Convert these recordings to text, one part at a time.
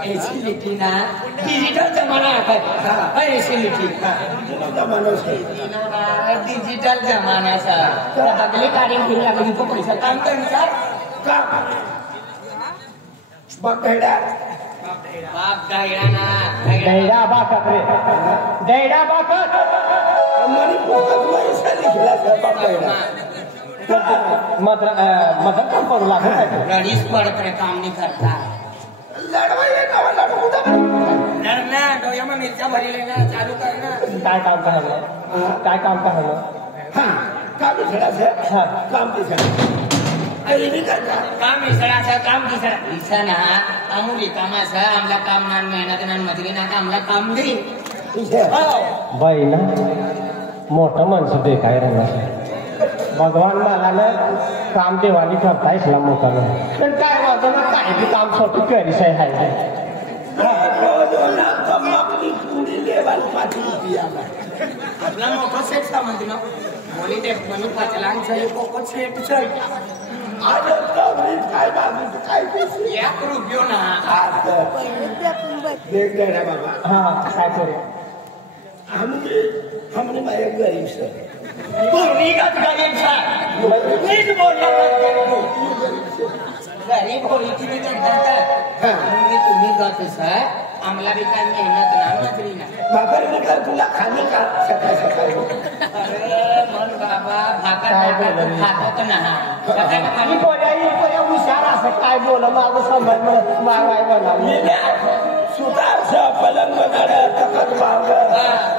ऐसी लिखी ना डिजिटल जमाना है ऐसी लिखी डिजिटल जमाना सा अगले कार्य फिर लगे तो पैसा काम करना बाप गैड़ा ना गैड़ा बाकत रे गैड़ा बाकत मनी पोकत में ऐसा लिखला है बाप गैड़ा मतलब काम पर लागत है रईस पर काम नहीं करता लड़वाइए का लड़ना डोया में मिर्चा भरी लेना चालू करना काय काम का है हां काम दिसरा से हां काम दिसरा अरे नहीं करता काम दिसरा से काम दिसरा ना अमूली कामाचा आमला काम ना मेहनत ना मजुरी ना आमला काम दे बाई ना मोठा माणूस देखाय रंगा भगवान मला काम देवानी करता इस्लाम मोठा पण काय वाटतं ना काय बी काम छोटू करी सही आहे आपला मोठा सेट सामंत ना मोनी ते मनी पाचलांचा एक कोकट सेट छय आज काय बाबू काय या करू घेऊ ना देख दे रे बाबा हां काय करे हमने माया गरीब से पूर्णी का गरीब सा नीट बोलना गरीब होई की नहीं करता तुम्ही गप सा आमला भी काय मेहनत ना नजरी ना भाकर निकाल तुला खाने का सकाळ अरे मन बाबा भाकर खात ना सकाळ खाली पोऱ्या हुशार असं काय बोल माझं समज मागाय बोला सुतारचा पलंग बनाडा तकत मांग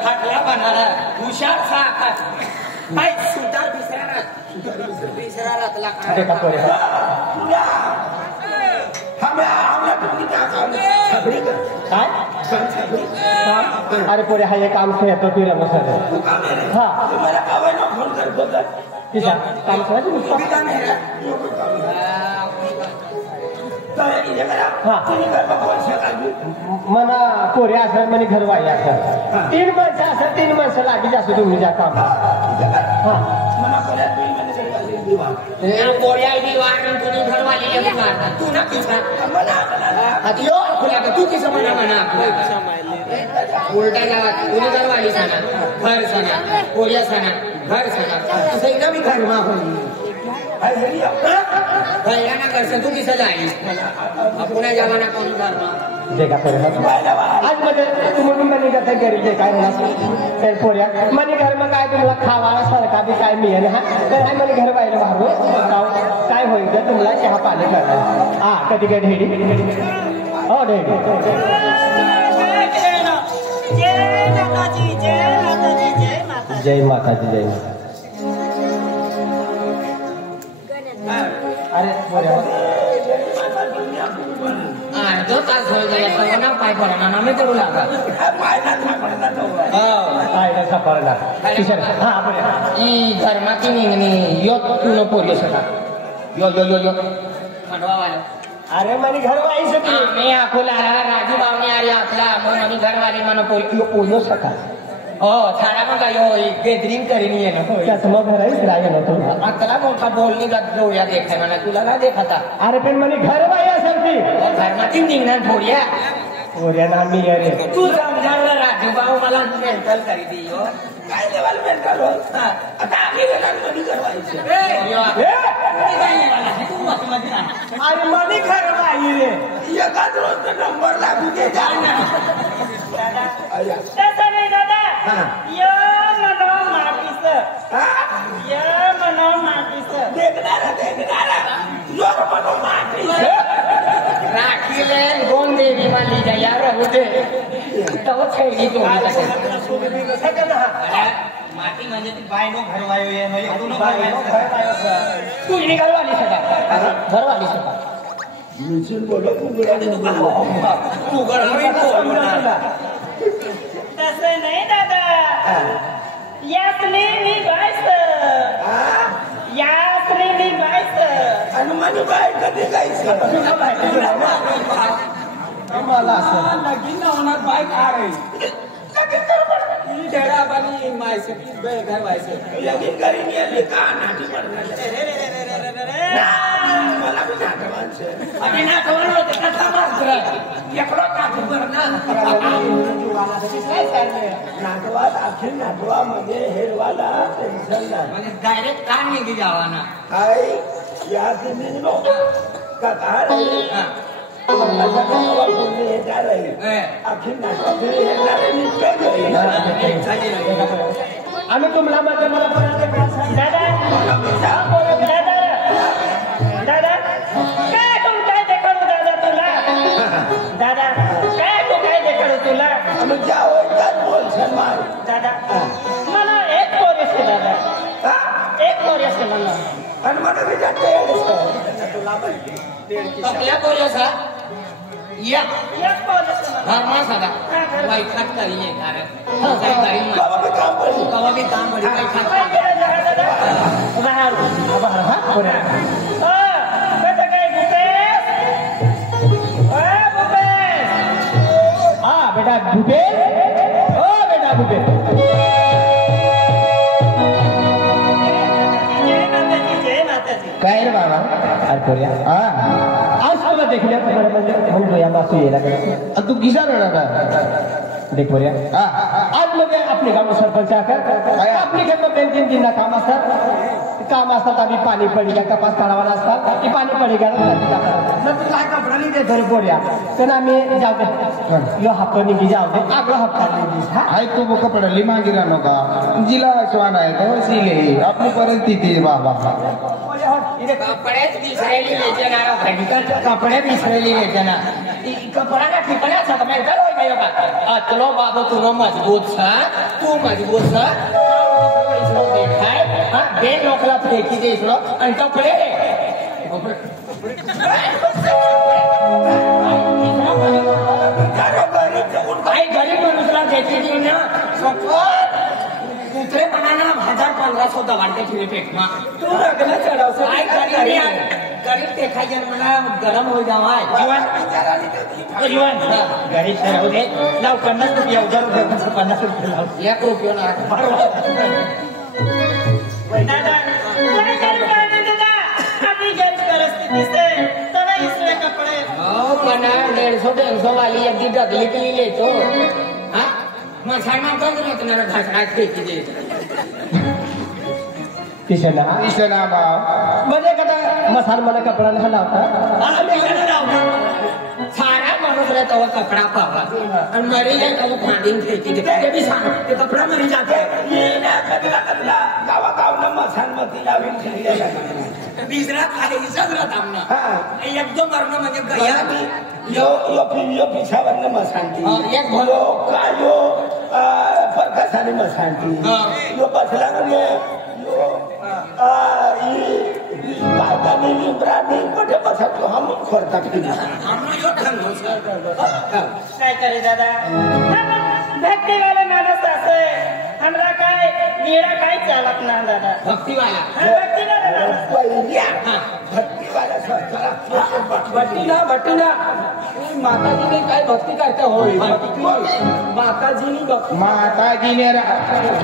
खाटला बनाडा हुशार सा खाट काय सुतार बिसरा रातला अरे का पोऱ्या हमला तुम्ही काय छबडी काय अरे पोऱ्या हा एक काम खेळतो तुला मसर हां मला कावय ना फोन कर बघा किसा काम करायचं तुम्ही का नाही मना पोरे असं म्हणे घर वाई असं 3 माणसं असं 3 माणसं लागी जास्त तुम्ही जा काम पोऱ्या दिवा तुझी घरवाली तू ना किसा तू किस म्हणा उलटा गावात तुझी घरवाली सणा घर सणा पोऱ्या सणा घर सणा तुझं एकदा मी घरमा होईल भैया ना करसन तू किसा जाई पुण्या जवाना कोण करना देखा पर आज मध्ये तुम्ही मनी का घरी जे काय होणार तर पोऱ्या मनी घर में काय तुम्हाला खावाला सारखा बी काय मिळेल हा तर हाय मनी घर बाहेर बाहेर काय होईल तर तुम्हाला चहा पाणी करणार हा कधी काय ढेडी हो ढेडी जय माताजी अरे पोऱ्या अर्धो तास हो गया सगळा पाय पडना ना मी करू लागा पाय ना पडना तो पाय ना पडना किशोर हां पोऱ्या ई धर्माची निंगणी यो तू न पोरी सका यो खंडवा वाला अरे मनी घर वाई सकी मी आखोला राजू बावणी आली आपला मनी घरवाली मन पोलिओ सका थाना मग यो गॅदरिंग करीन ये ना त्याचं मग घराईच राही ना तू आता मोठा बोलणी जोया देखाय मला तुला का देखता अरे पण म्हणे घर बाई असेल ती घरमाती निघणार थोड्या पोऱ्या ना मी अरे तू समजावलं राजू भाऊ मला मेंटल करी दे काय लेवल मेंटल हो आता आम्ही मनी करवायचे अरे मनी घर बाई रे एकाच रोज नंबर लागू दे दादा या मनो मातीस देखणार जोर मनो मातीस राखीले गोन देवी माली गया रहते तो खेळी तो माती म्हणजे ती बाय नो घरवायो ये नो तू इने घरवाली सका मिशन बोलो तू घरवाली तसं नाही दादा यातली मी बायस हनुमानी बाय कधी जायचं आम्हाला असं लगीन होणार बाय काय डेडा बानी मायसे घर व्हायचं लगीन करीन ये का नाटी पडणार आणि नाटवाला होते कथा मात्र एकलो काठीवर ना नाटवात अखिल नाटवामध्ये हेरवाला टेन्शन नाही म्हणजे डायरेक्ट काय निघी जावा ना काय या तुम्ही का काय अखिल आम्ही तुम्हाला म्हणजे मला दादा दादा काय तू काय देखाडू दादा तुला दादा काय तू काय देखाडू तुला दादा मला एक पोर असते दादा एक पोर असते मला आणि मला आपल्या पोरसा या एक पोर असते मला हा मा साधा बाई खात करी ये कारण काही करी कवा भी काम पड़ी काही खात बाहेर हा पुऱ्या कसं काय भूपेश भूपेश हा बेटा भूपे ओ बेटा भूपे जय माताजी काय रे बाबा अरे पुऱ्या हा आज तुला देखल्या म्हणजे म्हणतो या मासू येला तू किसा रडा का देख पुऱ्या हा आज मध्ये आपली गाव सरपंच काय आपली खेळ 2-3 दिन काम असतात आम्ही पाणी पडी का कपास काढावा असतात की पाणी पडी का काय कपडा नाही दे घरी पोऱ्या तर आम्ही जाऊ दे यो हप्ता निघी जाऊ दे आगळा हप्ता निघी आई तू वो कपड़ा लिमा गिरा नका जिला श्वान आहे तो सिले अपनी परिस्थिति बाबा कपडेच विसरायली लेते ना कपडे विसरायली लेते ना कपडा ना ठिकाणी असं काय होय का चलो बाबा तुला मजबूत सा तू मजबूत सा देखाय बे लोकला फेकी दे इसलो आणि कपडे काही गरीब माणूसला द्यायची ना दुसरे मनाला 1000-1500 दवाडते फिरे पेटमा तू रगला चढाव काय गरीब देखायचे मला गरम हो जावा जीवन गरीब ठरवू दे लाव 50 रुपये 1000 रुपये 50 रुपये लाव 1 रुपया ना दादा काय करू काय दादा आपली गरीब परिस्थिती से तने इसले कपडे पण 150 वाली एक दी डगली केली लेतो हा मसाला कंद ना ढाकणा फेकी दे किशना ईशना बाव म्हणजे कदा मसाल मला कपडा नाही लावता सारा माणूस रहता हुआ कपड़ा पावा और मरी जाए तो वो फांडी फेंकी दे ये भी सांग ये कपड़ा मरी जाते ये ना कदला गावा मसानमती लावीन बिजरा खाली सगळं थांबणं एकदम मरणं म्हणजे गया यो पिछावरनं मसानती एक भलो कायो फरकासाने मसानती यो बसला म्हणजे भारताने इंद्राने कुठे बसतो हम खोरतात की काय करे दादा भक्ती वाले माणूस असे हमरा काय नीरा काय चालत ना दादा भक्ती वाला भक्ती वाला भक्तीवाला भट्टीना माताजीने काय भक्ती करता होय माताजीनी माताजीने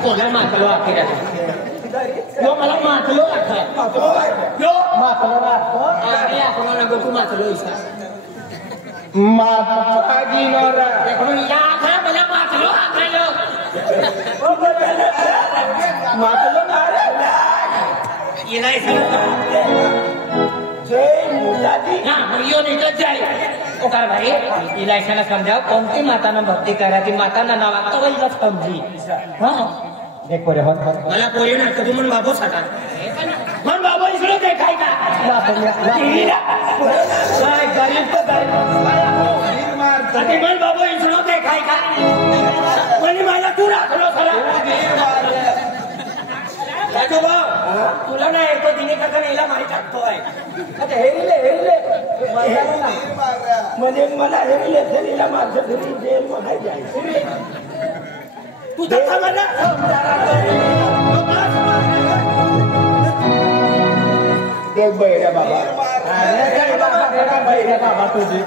कोणा मातलो अखेर यो मला मातलो यो मातला आणि आपण नको तू मातलो इसा माताजीनो म्हणून या आखा मला मातलो आखालो मातलो येलाय जय मुलाजी ना यो निकट जाय ओकार भाई इलायशाला समजाव कोणती माताना भक्ती करा ती माताना नावा कवईला समजी हा देख पोरे हो मला पोरी ना तू मन बाबू साठा मन बाबू इसरो देखाय का काय गरीब तर आणि मन बाबू इसरो देखाय का म्हणजे मला तू राखलो सला राजू भाऊ तुला ना येतो दिने काका नेला मारी टाकतोय म्हणजे मला हेरले तरीला माझं घरी जेल म्हणाय जायचं तू तसा म्हणा देख बैरा बाबा बाबा तुझी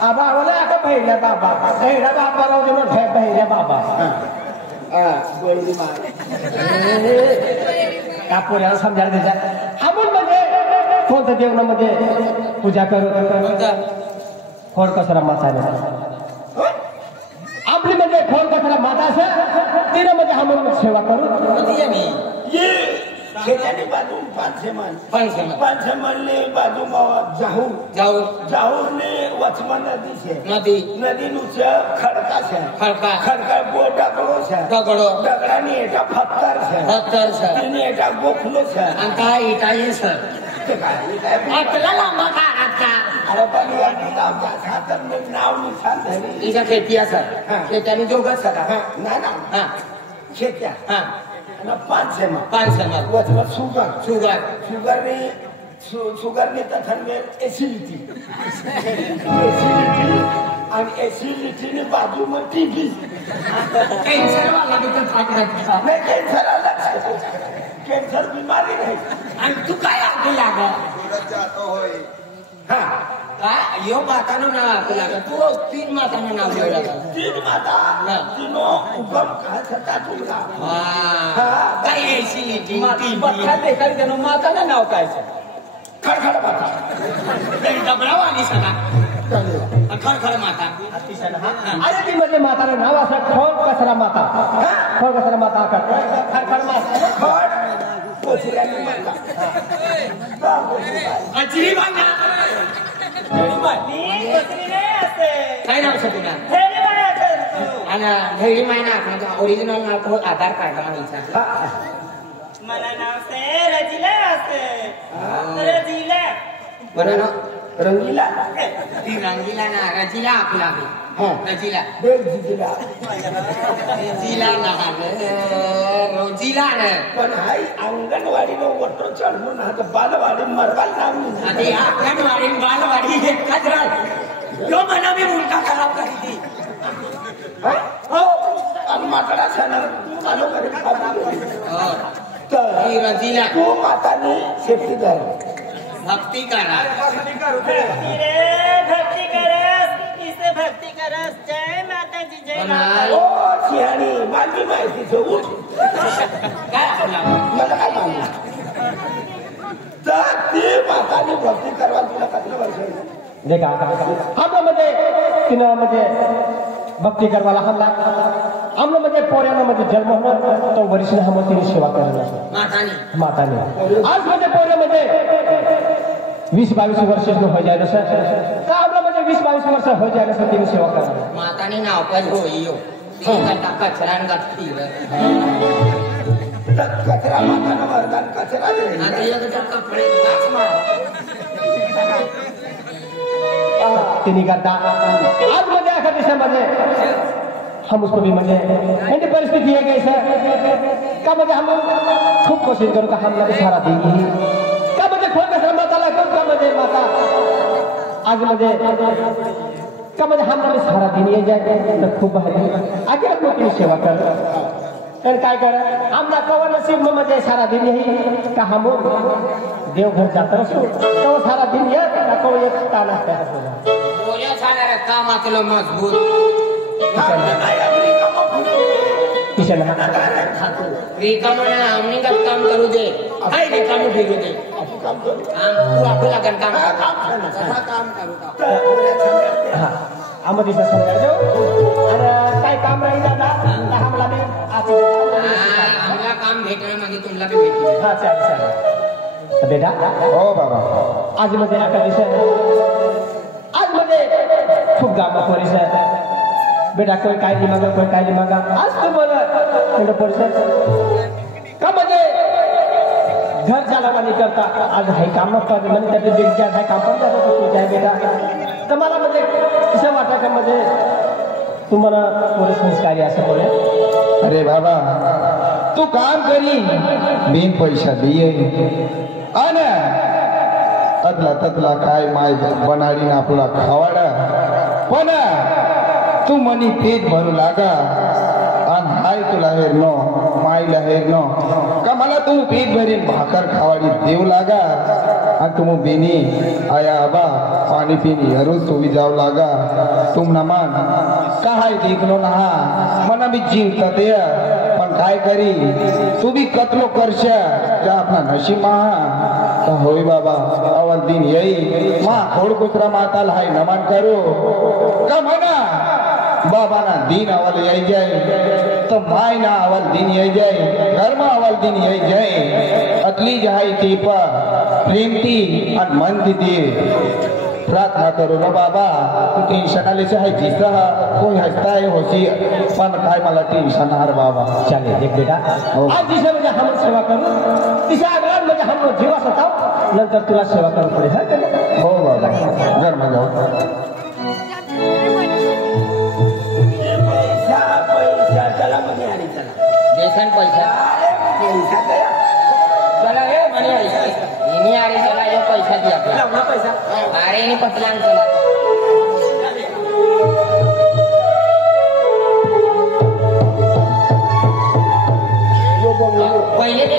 आबा आवला आता पहिल्या बाबा पहिला बाबा राहू दे मग पहिल्या बाबा बैरी मार का पोऱ्याला समजायला त्याच्या आपण म्हणजे कोणतं जेवणामध्ये पूजा करू खोड कसरा माताने आपली म्हणजे खोड कसरा माता असं तिने म्हणजे हम सेवा करू ये खेळाने बाजू पाचशे मानले बाजू जाऊरने वचमन नदी नुच्या खडका खडका बो दगडाने एका पत्थर तिने एका गोखलो अरे पण नाव निशान तिच्या खेती असं शेताने जोगत ना शेत्या पाचशे शुगरने तथन में एसिडिटी आणि एसिडिटीने बाजू में टीबी कैंसर वाला भी तो थाक रखा नाही कैंसर आला कैंसर बीमारी नाही आणि तू काय आग लागा यो माताનું નામ આપે લાગે તું 3 માતાનું નામ લેવા લાગે 3 માતા तीनो उगम का छटा तुला काय एसिडिटी बठ्ठा देखाडी त्यानं माताचं नाव काय છે खडखड माता दबरावानी सगळा खडखड माता अरे ती म्हणजे माताचं नाव असं खोड कसरा माता खडखड माता पोचल्याने माता अजरी बाई काय नाव आहे तुला आणि धैर्य मायना आपण ओरिजिनल नाव आधार कार्ड माहिती मला नाव से रजिला रजिला बरं ना रंगीला ती रंगीला ना रजिला आपला रजिला रजिला ना रोजिला ना पण हाई अंगणवाडीनो वटो चढून आता बालवाडी मरवाल नाव आधी अंगणवाडी बालवाडी एकच राह जो मना मी मुलगा खराब करी ती हो आणि माकडा सण चालू ही रजिला तू माताने शेती कर भक्ती करा भक्ती करस जय माताजी जय ओ सिंहाणी माझी माहिती उठ काय आपला मला काय माहिती तर ती माताने भक्ती करवा तुला किती वर्ष देखा हम म्हणजे तिनं म्हणजे भक्ती करवाला हमला हमला म्हणजे पोऱ्यानं म्हणजे जन्म होणं तो वर्षी हम तिने सेवा करणं माताने आज म्हणजे पोऱ्यामध्ये 20-22 वर्ष हो जाए सर तर हमला म्हणजे 20-22 वर्ष हो जाए सर तिने सेवा करणं माताने नाव पण होईयो कचरा गठ्ठी कचरा मातानं वर्गात कचरा कपडे तिने करता आज मध्ये एका दिवसामध्ये हम उसको भी म्हणजे ऐसी परिस्थिति है कैसे का म्हणजे हम खूप कोशिश करू का हमला सहारा देंगे का म्हणजे खोल कसं माताला का म्हणजे माता आज म्हणजे का म्हणजे हमला सहारा देणे जाए तर खूप भारी आगे आपली सेवा कर तर काय कर हमला कवर नसीब म्हणजे सारा दिन यही का हम देवघर जाता असो तो सारा दिन ये को एक ताना बोल्या छाना कामातलं मजबूत किशन रिकामं आम्ही काम करू दे काय रिकामं फिरू दे तू आपलं लागन काम करू आम्ही समजा जाऊ आणि काय काम राहील दादा आम्हाला बी आम्हाला काम भेटणं म्हणजे तुम्हाला बी भेटेल हा चालेल बेटा हो बाबा आज मध्ये एका आज मध्ये खूप गामा परिसर बेटा कोई काय नाही मागा कोई काय नाही मागा आज तुम्हाला परिसर का म्हणजे घर चालवा नाही करता आज हाय काम कर म्हणजे त्याचे हाय काम पण करत तुझ्या बेटा तर मला म्हणजे असं वाटतं का म्हणजे तुम्हाला थोडे संस्कारी असं बोले अरे बाबा तू काम करी मी पैसा दिए अन अदला तदला काय माय बनाडी ना आपला खावाडा पण तू मनी पेट भरू लागा आणि हाय तुला हेरनो माईला हेरनो का मला तू पेट भरीन भाकर खावाडी देऊ लागा आणि तुम बेनी आया आबा पाणी पिनी हरोज तुम्ही जाऊ लागा तुम ना मान काय देखलो ना मना मी जीवता ते पण पण काय करी तू भी कतलो करश त्या आपला नशीमा का होई बाबा अवल दिन यही मा खोड कुत्रा माताल हाय नमन करू का म्हणा बाबा ना दिन अवल यही जाए तो माय ना अवल दिन यही जाए घर में अवल दिन यही जाए अतली जहाई ती पर प्रेमती और मन ती प्रार्थना करू ना बाबा टेन्शन आले से है जिस कोई हंसता है होशी पण काय मला टेन्शन हार बाबा चलिए देख बेटा आज जिसे म्हणजे हम सेवा करू तिच्या आग्रहात म्हणजे हम जीवा सताव नंतर तुला सेवा करू पडेल हा हो बाबा घर में जाओ पैसा चला मनी आली चला देसन पैसा पैसा गया चला हे मनी आई इनी आरे चला ये पैसा दिया आपला लावला पैसा अरे इनी पतलान चला पहिले ते